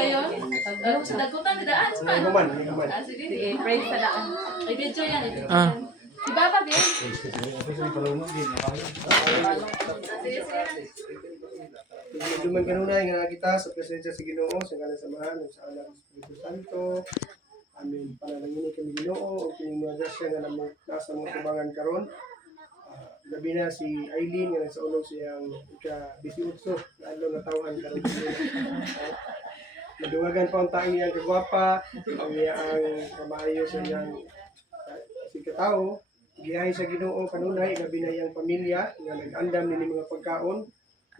kayo? Dagutan ni daan sa ano? Sige, pray sa daan. Ay, video yan. Si Baba, Ben. Duman kanunay nga kita sa presensya sa Ginoo sa ngalan sa Amahan ug sa Anak ug sa Espiritu Santo. Amin. Panalangin kami Ginoo ug kining mga grasya nga nasa mga tubangan karon. Labi na si Aileen nga sa ulong siyang ika-18 na adlaw na tawhan karon. Maduwagan pa ang taong niyang kagwapa, ang iyang kamayo sa iyang sikatawo. Giyahin sa Ginoo kanunay labi na iyang pamilya nga nag-andam nini mga pagkaon.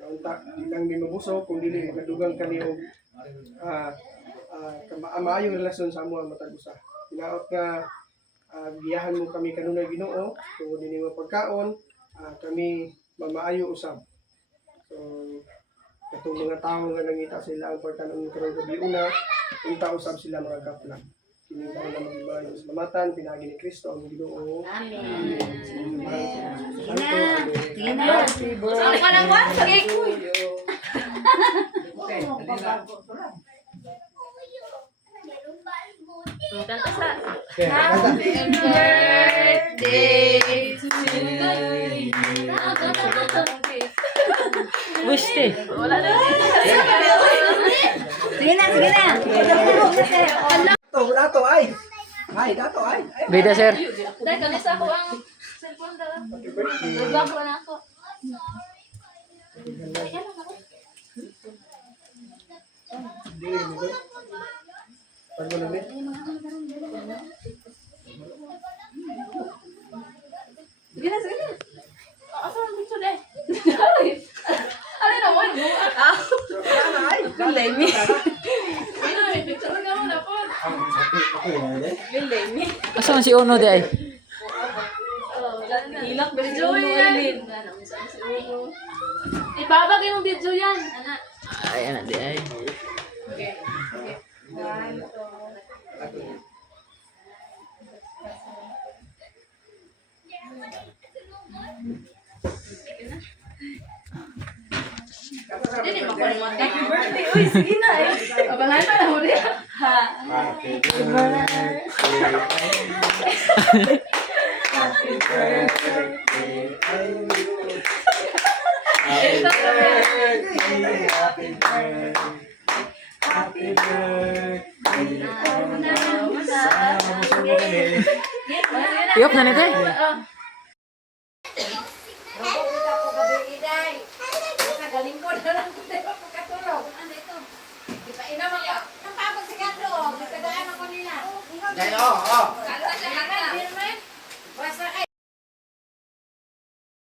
Naunta ilang ni mabuso kung dili makadugang kani og maayong relasyon sa amo matag usa. Tinaot nga giyahan mo kami kanunay Ginoo tungod nini mga pagkaon, kami mamaayo usab. So katong mga tawo nga nangita sila ang pagkanon karong gabi una, unta usab sila mga kaplan. Kini tayo na magbayo sa lamatan, pinagi ni Kristo ang Ginoo. Amen. Sige na. Saan ka nang wan? Sige. Kanta sa. Happy birthday to you. Wish te. Wala na. Sige na, sige na. Dato ay. Ay, dato ay. Bida sir. Dahil kanis ako ang cellphone dala. Nagbago ko na ako. Dili mo. Pagmo na ni. Sige na, sige na. Asa ang picture eh? Ano naman? Bilay mi. Ano may picture na mo na po? Bilay mi. Asa man si Ono di ay? Ilang video yan. Ibabagay mong video yan. Anak. Ay ana di ay. Okay. Okay. Hindi mo ko mo. Happy birthday. Uy, sige na eh. Abangan pa na mo rin. Ha. Happy birthday. Happy birthday. Happy birthday. Happy birthday. Happy birthday. Iyok na nito eh. Galing ko na lang ko tayo pagkatulog. Ano ito? Ipainom ako. Ang pagod si Kadro. Nagkadaan ako nila. Dai, oh.